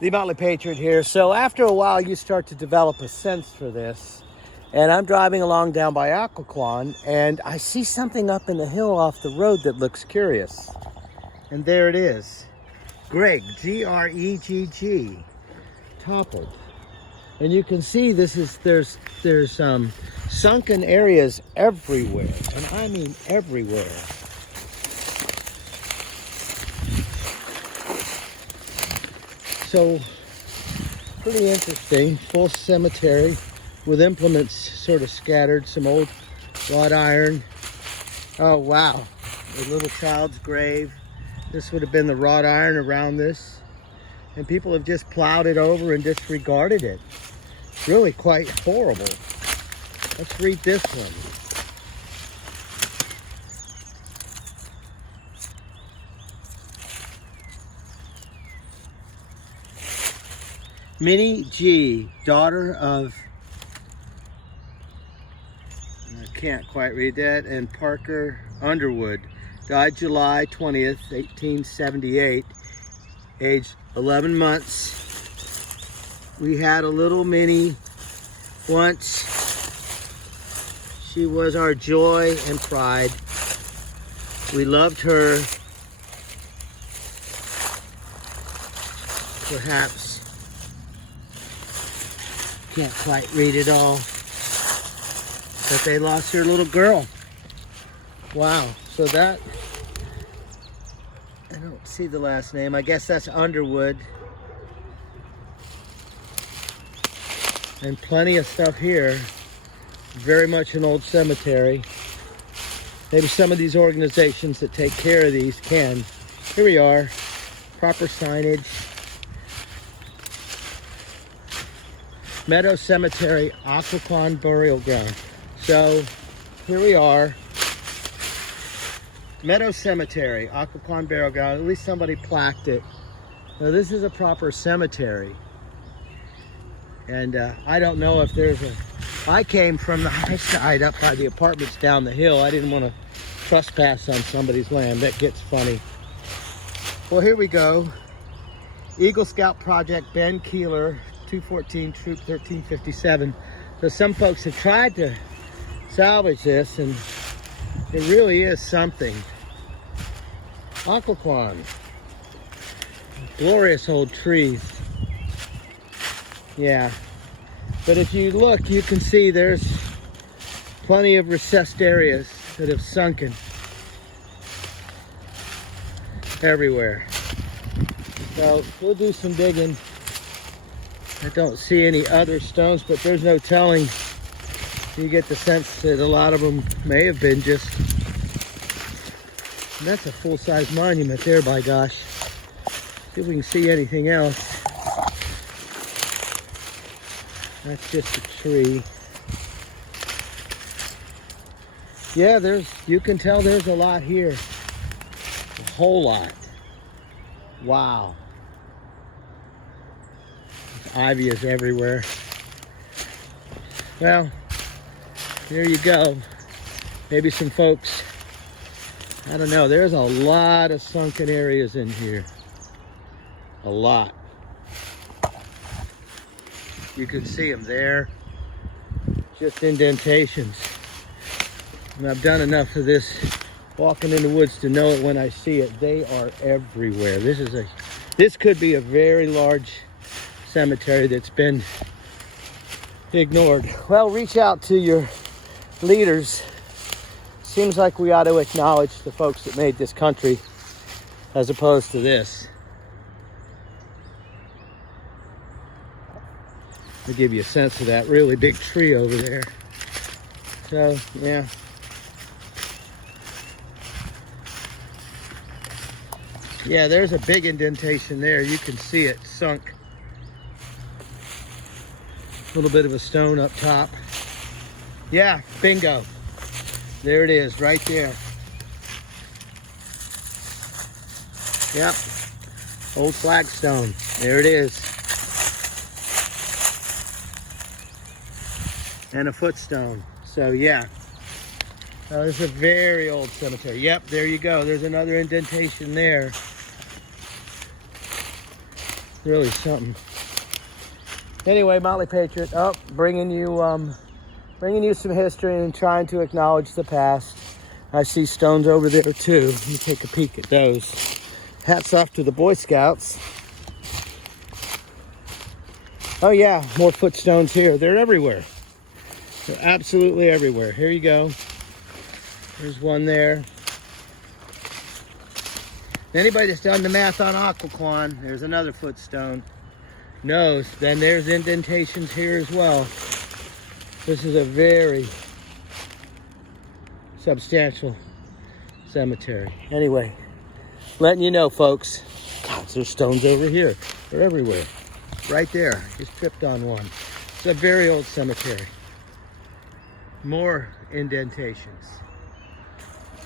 The Motley Patriot here. So after a while, you start to develop a sense for this. And I'm driving along down by Occoquan, and I see something up in the hill off the road that looks curious. And there it is. Gregg, G-R-E-G-G, toppled. And you can see there's sunken areas everywhere, and I mean everywhere. So, pretty interesting. Full cemetery with implements sort of scattered. Some old wrought iron. Oh wow, a little child's grave. This would have been the wrought iron around this, and people have just plowed it over and disregarded it. Really quite horrible. Let's read this one. Minnie G, daughter of, I can't quite read that, and Parker Underwood, died July 20th, 1878, age 11 months. We had a little Minnie once. She was our joy and pride. We loved her. Perhaps, can't quite read it all, but they lost their little girl. Wow, so that, I don't see the last name. I guess that's Underwood. And plenty of stuff here. Very much an old cemetery. Maybe some of these organizations that take care of these can. Here we are, proper signage. Meadow Cemetery, Occoquan Burial Ground. So here we are. Meadow Cemetery, Occoquan Burial Ground. At least somebody plaqued it. Now this is a proper cemetery. And I don't know if there's a... I came from the high side up by the apartments down the hill. I didn't want to trespass on somebody's land. That gets funny. Well, here we go. Eagle Scout Project, Ben Keeler, 214 Troop 1357. So some folks have tried to salvage this, and it really is something. Occoquan. Glorious old trees. Yeah. But if you look, you can see there's plenty of recessed areas that have sunken everywhere. So we'll do some digging. I don't see any other stones, but there's no telling. You get the sense that a lot of them may have been just... And that's a full-size monument there, by gosh. See if we can see anything else. That's just a tree. Yeah, you can tell there's a lot here. A whole lot. Wow. Ivy is everywhere. Well, there you go. Maybe some folks, I don't know, there's a lot of sunken areas in here. A lot. You can see them there. Just indentations. And I've done enough of this walking in the woods to know it when I see it. They are everywhere. This could be a very large cemetery that's been ignored. Well, reach out to your leaders. Seems like we ought to acknowledge the folks that made this country as opposed to this. I'll give you a sense of that really big tree over there. So, yeah. Yeah, there's a big indentation there. You can see it sunk. A little bit of a stone up top. Yeah, bingo. There it is, right there. Yep. Old flagstone. There it is. And a footstone. So yeah. This is a very old cemetery. Yep, there you go. There's another indentation there. Really something. Anyway, Motley Patriot, bringing you some history and trying to acknowledge the past. I see stones over there too. Let me take a peek at those. Hats off to the Boy Scouts. Oh yeah, more footstones here. They're everywhere. They're absolutely everywhere. Here you go. There's one there. Anybody that's done the math on Occoquan, there's another footstone, knows. Then there's indentations here as well. This is a very substantial cemetery. Anyway, letting you know, folks. God, there's stones over here. They're everywhere. Right there. Just tripped on one. It's a very old cemetery. More indentations.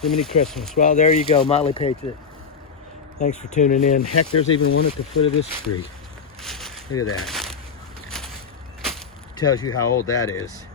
Jiminy Christmas. Well, there you go, Motley Patriot. Thanks for tuning in. Heck, there's even one at the foot of this tree. Look at that. Tells you how old that is.